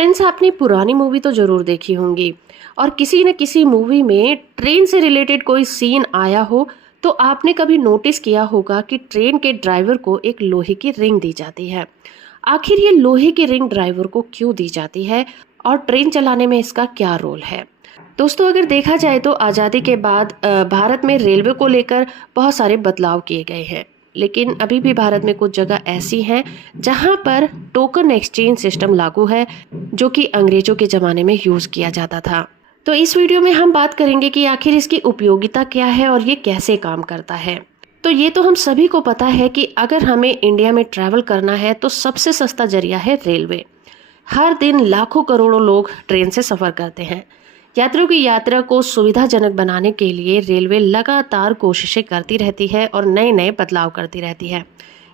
Friends, आपने पुरानी movie तो ज़रूर देखी होंगी और किसी न किसी मूवी में ट्रेन से रिलेटेड कोई सीन आया हो तो आपने कभी नोटिस किया होगा कि ट्रेन के ड्राइवर को एक लोहे की रिंग दी जाती है। आखिर ये लोहे की रिंग ड्राइवर को क्यों दी जाती है और ट्रेन चलाने में इसका क्या रोल है? दोस्तों, अगर देखा जाए तो आज़ादी के बाद भारत में रेलवे को लेकर बहुत सारे बदलाव किए गए हैं, लेकिन अभी भी भारत में कुछ जगह ऐसी हैं जहां पर टोकन एक्सचेंज सिस्टम लागू है, जो कि अंग्रेजों के ज़माने में यूज़ किया जाता था। तो इस वीडियो में हम बात करेंगे कि आखिर इसकी उपयोगिता क्या है और ये कैसे काम करता है। तो ये तो हम सभी को पता है कि अगर हमें इंडिया में ट्रैवल करना है तो सबसे सस्ता जरिया है रेलवे। हर दिन लाखों करोड़ों लोग ट्रेन से सफ़र करते हैं। यात्रियों की यात्रा को सुविधाजनक बनाने के लिए रेलवे लगातार कोशिशें करती रहती है और नए नए बदलाव करती रहती है।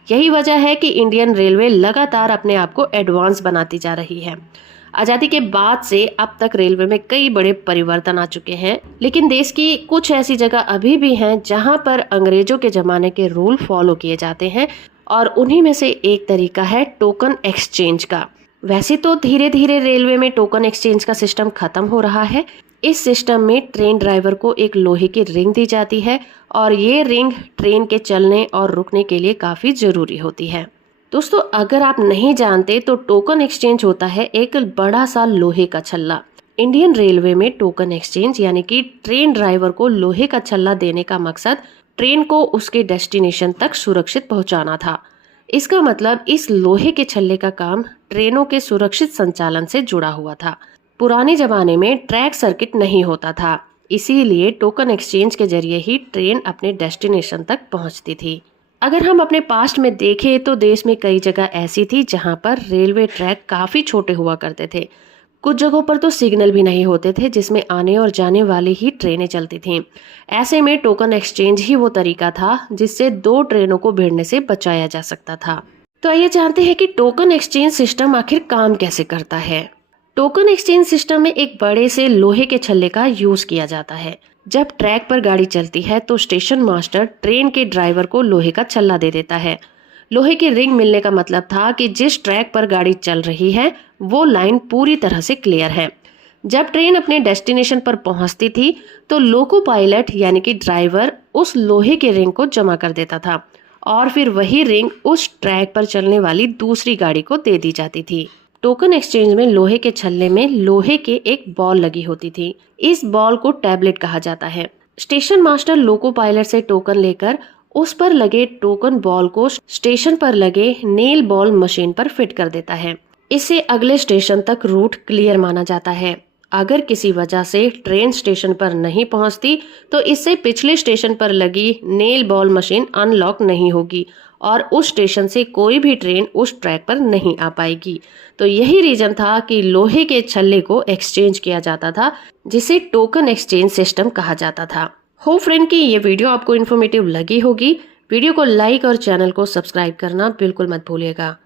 यही वजह है कि इंडियन रेलवे लगातार अपने आप को एडवांस बनाती जा रही है। आज़ादी के बाद से अब तक रेलवे में कई बड़े परिवर्तन आ चुके हैं, लेकिन देश की कुछ ऐसी जगह अभी भी हैं जहां पर अंग्रेजों के ज़माने के रूल फॉलो किए जाते हैं और उन्हीं में से एक तरीका है टोकन एक्सचेंज का। वैसे तो धीरे धीरे रेलवे में टोकन एक्सचेंज का सिस्टम खत्म हो रहा है। इस सिस्टम में ट्रेन ड्राइवर को एक लोहे की रिंग दी जाती है और ये रिंग ट्रेन के चलने और रुकने के लिए काफ़ी ज़रूरी होती है। दोस्तों, अगर आप नहीं जानते तो टोकन एक्सचेंज होता है एक बड़ा सा लोहे का छल्ला। इंडियन रेलवे में टोकन एक्सचेंज यानी कि ट्रेन ड्राइवर को लोहे का छल्ला देने का मकसद ट्रेन को उसके डेस्टिनेशन तक सुरक्षित पहुंचाना था। इसका मतलब इस लोहे के छल्ले का काम ट्रेनों के सुरक्षित संचालन से जुड़ा हुआ था। पुराने जमाने में ट्रैक सर्किट नहीं होता था, इसीलिए टोकन एक्सचेंज के जरिए ही ट्रेन अपने डेस्टिनेशन तक पहुंचती थी। अगर हम अपने पास्ट में देखें तो देश में कई जगह ऐसी थी जहां पर रेलवे ट्रैक काफी छोटे हुआ करते थे। कुछ जगहों पर तो सिग्नल भी नहीं होते थे जिसमें आने और जाने वाली ही ट्रेनें चलती थीं। ऐसे में टोकन एक्सचेंज ही वो तरीका था जिससे दो ट्रेनों को भिड़ने से बचाया जा सकता था। तो आइए जानते हैं कि टोकन एक्सचेंज सिस्टम आखिर काम कैसे करता है। टोकन एक्सचेंज सिस्टम में एक बड़े से लोहे के छल्ले का यूज किया जाता है। जब ट्रैक पर गाड़ी चलती है तो स्टेशन मास्टर ट्रेन के ड्राइवर को लोहे का छल्ला दे देता है। लोहे की रिंग मिलने का मतलब था कि जिस ट्रैक पर गाड़ी चल रही है वो लाइन पूरी तरह से क्लियर है। जब ट्रेन अपने डेस्टिनेशन पर पहुंचती थी तो लोको पायलट यानी कि ड्राइवर उस लोहे के रिंग को जमा कर देता था और फिर वही रिंग उस ट्रैक पर चलने वाली दूसरी गाड़ी को दे दी जाती थी। टोकन एक्सचेंज में लोहे के छल्ले में लोहे के एक बॉल लगी होती थी। इस बॉल को टैबलेट कहा जाता है। स्टेशन मास्टर लोको पायलट से टोकन लेकर उस पर लगे टोकन बॉल को स्टेशन पर लगे नेल बॉल मशीन पर फिट कर देता है। इससे अगले स्टेशन तक रूट क्लियर माना जाता है। अगर किसी वजह से ट्रेन स्टेशन पर नहीं पहुंचती तो इससे पिछले स्टेशन पर लगी नेल बॉल मशीन अनलॉक नहीं होगी और उस स्टेशन से कोई भी ट्रेन उस ट्रैक पर नहीं आ पाएगी। तो यही रीजन था कि लोहे के छल्ले को एक्सचेंज किया जाता था, जिसे टोकन एक्सचेंज सिस्टम कहा जाता था। होप फ्रेंड कि ये वीडियो आपको इन्फॉर्मेटिव लगी होगी। वीडियो को लाइक और चैनल को सब्सक्राइब करना बिल्कुल मत भूलिएगा।